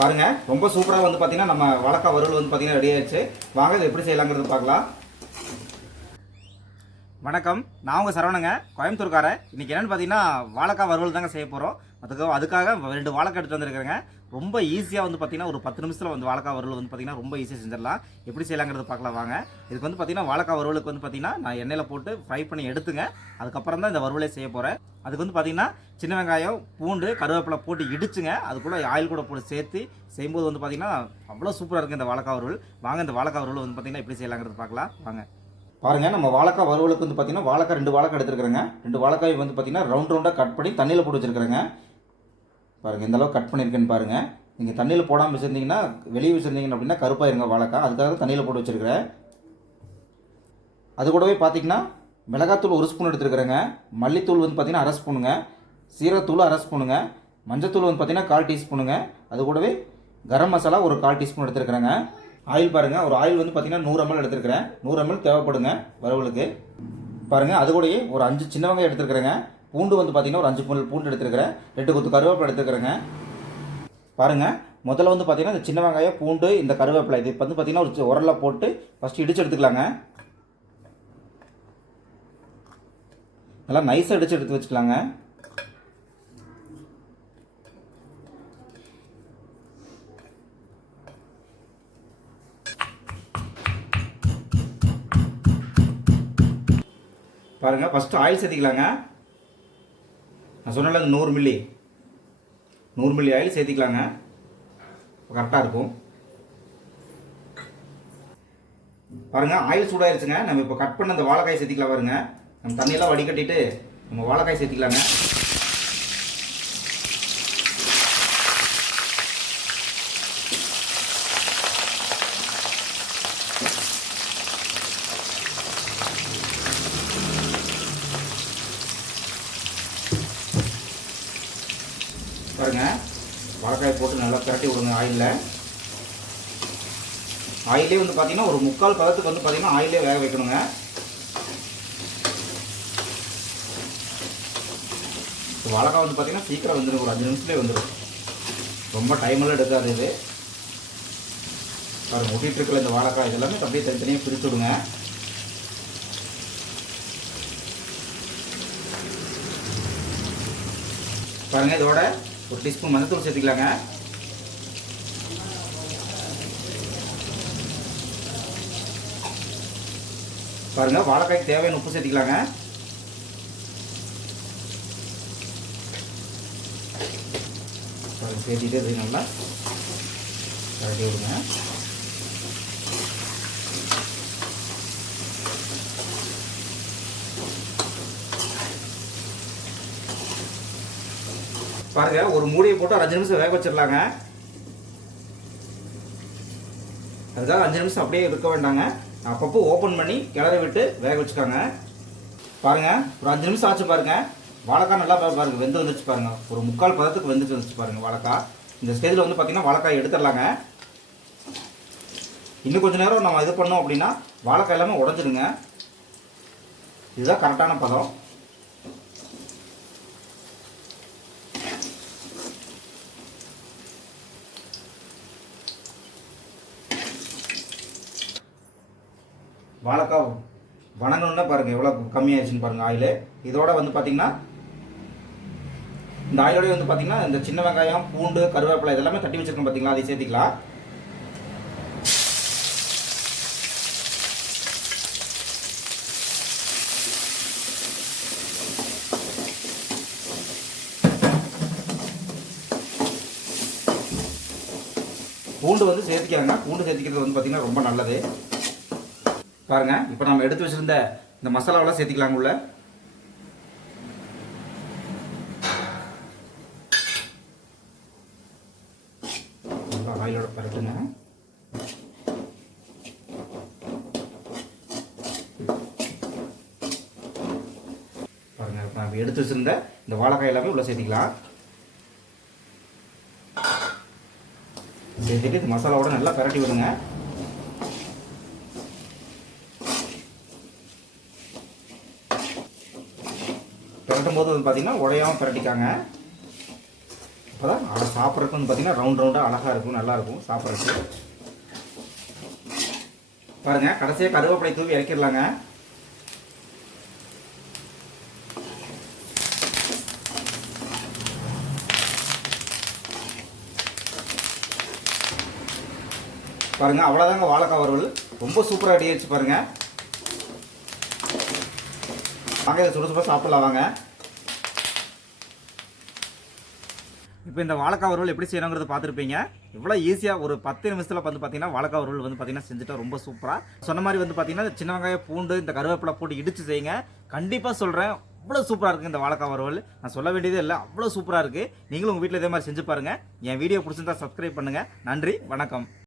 பாருங்கள் ரொம்ப சூப்பராக வந்து பார்த்தீங்கன்னா நம்ம வழக்க வறுவல் வந்து பார்த்தீங்கன்னா ரெடி ஆயிடுச்சு. வாங்க இது எப்படி செய்யலாங்கிறது பார்க்கலாம். வணக்கம். நான் உங்கள் சரவணங்க. கோயம்புத்தூர்காரன். இன்றைக்கி என்னென்னு பார்த்தீங்கன்னா வாழைக்காய் வறுவல் தாங்க செய்ய போகிறோம் அதுக்கு அதுக்காக ரெண்டு வாழைக்காய் எடுத்து வந்திருக்கிறேங்க. ரொம்ப ஈஸியாக வந்து பார்த்தீங்கன்னா ஒரு பத்து நிமிஷத்தில் வந்து வாழைக்காய் வறுவல் வந்து பார்த்திங்கன்னா ரொம்ப ஈஸியாக செஞ்சிடலாம். எப்படி செய்யலாங்கிறது பார்க்கலாம் வாங்க. இதுக்கு வந்து பார்த்தீங்கன்னா வாழைக்காய் வறுவலுக்கு வந்து பார்த்தீங்கன்னா நான் எண்ணெயில் போட்டு ஃப்ரை பண்ணி எடுத்துங்க. அதுக்கப்புறம் தான் இந்த வறுவலே செய்ய போகிறேன் அதுக்கு வந்து பார்த்திங்கன்னா சின்ன வெங்காயம் பூண்டு கருவேப்பிலை போட்டு இடிச்சுங்க. அதுக்குள்ளே ஆயில் கூட போட்டு சேர்த்து செய்யும்போது வந்து பார்த்திங்கன்னா அவ்வளோ சூப்பராக இருக்குது இந்த வாழைக்காய் வறுவல். வாங்க இந்த வாழைக்காய் வறுவல் வந்து பார்த்திங்கன்னா எப்படி செய்யலாங்கிறது பார்க்கலாம் வாங்க. பாருங்க நம்ம வாழைக்காய் வறுவலுக்கு வந்து பார்த்தீங்கன்னா வாழைக்காய் ரெண்டு வாழைக்காய் எடுத்துருக்குறேங்க. ரெண்டு வாழைக்காய் வந்து பார்த்தீங்கன்னா ரவுண்ட் ரவுண்டாக கட் பண்ணி தண்ணியில் போட்டு வச்சுருக்குறேங்க. பாருங்கள் இந்த அளவுக்கு கட் பண்ணியிருக்கேன்னு பாருங்கள் நீங்கள் தண்ணியில் போடாமல் வச்சுருந்தீங்கன்னா வெளியே வச்சுருந்தீங்க அப்படின்னா கருப்பாயிருங்க வாழைக்காய். அதுக்காக தான் தண்ணியில் போட்டு வச்சிருக்கிறேன். அது கூடவே பார்த்தீங்கன்னா மிளகாத்தூள் ஒரு ஸ்பூன் எடுத்துருக்குறேங்க. மல்லித்தூள் வந்து பார்த்தீங்கன்னா அரை ஸ்பூனுங்க சீரகத்தூள் அரை ஸ்பூனுங்க மஞ்சத்தூள் வந்து பார்த்தீங்கன்னா கால் டீஸ்பூனுங்க. அது கூடவே கரம் மசாலா ஒரு கால் டீஸ்பூன் எடுத்துருக்குறேங்க. ஆயில் பாருங்கள் ஒரு ஆயில் வந்து பார்த்தீங்கன்னா நூறு எம்எல் எடுத்துருக்கிறேன். நூறு எம்எல் தேவைப்படுங்க வறுவலுக்கு. பாருங்கள் அது கூடயே ஒரு அஞ்சு சின்ன வெங்காயம் எடுத்துருக்குறேங்க. பூண்டு வந்து பார்த்திங்கன்னா ஒரு அஞ்சு பூண்டு பூண்டு எடுத்துருக்கிறேன். ரெண்டு கொத்து கருவேப்பிலை எடுத்துருக்குறேங்க. பாருங்கள் முதல்ல வந்து பார்த்திங்கன்னா இந்த சின்ன வெங்காயம் பூண்டு இந்த கருவேப்பிலை இது வந்து பார்த்தீங்கன்னா ஒரு உரலில் போட்டு ஃபஸ்ட்டு இடிச்சு எடுத்துக்கலாங்க. நல்லா நைஸாக இடித்து எடுத்து வச்சுக்கலாங்க. பாருங்கள் ஃபஸ்ட்டு ஆயில் சேர்த்திக்கலாங்க. நான் சொன்னல நூறு மில்லி நூறு மில்லி ஆயில் சேர்த்திக்கலாங்க. கரெக்டாக இருக்கும். பாருங்க ஆயில் சூடாயிருச்சுங்க. நம்ம இப்போ கட் பண்ண அந்த வாழைக்காய் சேர்த்திக்கலாம் பாருங்க. நம்ம தண்ணியெல்லாம் வடிகட்டிட்டு நம்ம வாழைக்காய் சேர்த்திக்கலாங்க. பாருங்க. வாழைக்காய் போட்டு நல்லா பிரட்டி விடுங்க ஆயிலில். ஆயிலே வந்து பார்த்தீங்கன்னா ஒரு முக்கால் பதத்துக்கு வந்து பார்த்தீங்கன்னா ஆயிலே வேக வைக்கணுங்க. இப்போ வாழைக்காய் வந்து பார்த்தீங்கன்னா சீக்கிரம் வந்துடும் ஒரு அஞ்சு நிமிஷத்துலேயே வந்துடும் ரொம்ப டைமெல்லாம் எடுக்காது இது. பாருங்க ஒட்டிட்டு இந்த வாழைக்காய் இதெல்லாமே அப்படியே தனித்தனியாக பிரித்து விடுங்க. பாருங்க இதோட ஒரு டீஸ்பூன் மஞ்சத்தூள் சேர்த்துக்கலாங்க. பாருங்க வாழைக்காய்க்கு தேவையான உப்பு சேர்த்துக்கலாங்க. பாருங்க சேர்த்திட்டு நல்லா. கரட்டி விடுங்க. பாருங்க ஒரு மூடியை போட்டு ஒரு அஞ்சு நிமிஷம் வேக வச்சிடலாங்க. அதுக்காக அஞ்சு நிமிஷம் அப்படியே இருக்க வேண்டாங்க. அப்பப்போ ஓப்பன் பண்ணி கிளறி விட்டு வேக வச்சுக்காங்க. பாருங்க ஒரு அஞ்சு நிமிஷம் ஆச்சு பாருங்க. வாழைக்காய் நல்லா பா- பாருங்க வெந்து வந்துச்சு பாருங்க. ஒரு முக்கால் பதத்துக்கு வெந்துட்டு வந்துச்சு பாருங்க வாழைக்காய். இந்த ஸ்டேஜில் வந்து பார்த்தீங்கன்னா வாழைக்காய் எடுத்துடலாங்க. இன்னும் கொஞ்சம் நேரம் நம்ம இது பண்ணோம் அப்படின்னா வாழைக்காய் எல்லாமே உடஞ்சிடுங்க. இதுதான் கரெக்டான பதம். வாழைக்காய் வணங்கணும்னா பாருங்கள் எவ்வளோ கம்மியாயிடுச்சுன்னு பாருங்கள் ஆயில். இதோட வந்து பார்த்தீங்கன்னா இந்த ஆயிலோடய வந்து பார்த்தீங்கன்னா இந்த சின்ன வெங்காயம் பூண்டு கருவேப்பிலை இதெல்லாமே தட்டி வச்சுருக்கோம் பார்த்தீங்களா அதை சேர்த்திக்கலாம். பூண்டு வந்து சேர்த்திக்கிறாங்க. பூண்டு சேர்த்திக்கிறது வந்து பார்த்தீங்கன்னா ரொம்ப நல்லது. பாருங்க இப்போ நம்ம எடுத்து வச்சிருந்த இந்த மசாலாவெல்லாம் சேர்த்திக்கலாம் உள்ள. ஆயிலோட பரட்டுங்க. பாருங்க இப்போ நம்ம எடுத்து வச்சிருந்த இந்த வாழைக்காய் எல்லாமே உள்ள சேர்த்திக்கலாம். சேர்த்துட்டு இந்த மசாலாவோட நல்லா பரட்டி விடுங்க. பிரட்டும் போது வந்து பார்த்தீங்கன்னா உடையாம பரட்டிக்காங்க. அப்பதான் அதை சாப்பிட்றதுக்கு வந்து பார்த்தீங்கன்னா ரவுண்ட் ரவுண்டாக அழகாக இருக்கும் நல்லா இருக்கும் சாப்பிட்றதுக்கு. பாருங்க கடைசியாக கருவேப்பிலை தூவி இறக்கிடலாங்க. பாருங்க அவ்வளோதாங்க வாழைக்காய் வறுவல். ரொம்ப சூப்பராக அடி ஆயிடுச்சு பாருங்கள் வாங்க இதை சுட சுட சாப்பிடலாம் வாங்க. இப்போ இந்த வாழைக்காய் வறுவல் எப்படி செய்யணுங்கிறத பார்த்துருப்பீங்க. இவ்வளோ ஈஸியாக ஒரு பத்து நிமிஷத்தில் வந்து பார்த்தீங்கன்னா வாழைக்காய் வறுவல் வந்து பார்த்தீங்கன்னா செஞ்சுட்டா ரொம்ப சூப்பராக சொன்ன மாதிரி வந்து பார்த்தீங்கன்னா சின்ன வெங்காயம் பூண்டு இந்த கருவேப்பிலை போட்டு இடித்து செய்யுங்க. கண்டிப்பாக சொல்கிறேன் அவ்வளோ சூப்பராக இருக்குது இந்த வாழைக்காய் வறுவல். நான் சொல்ல வேண்டியதே இல்லை அவ்வளோ சூப்பராக இருக்குது நீங்களும் உங்கள் வீட்டில் இதே மாதிரி செஞ்சு பாருங்கள் என் வீடியோ பிடிச்சிருந்தா சப்ஸ்கிரைப் பண்ணுங்கள் நன்றி வணக்கம்.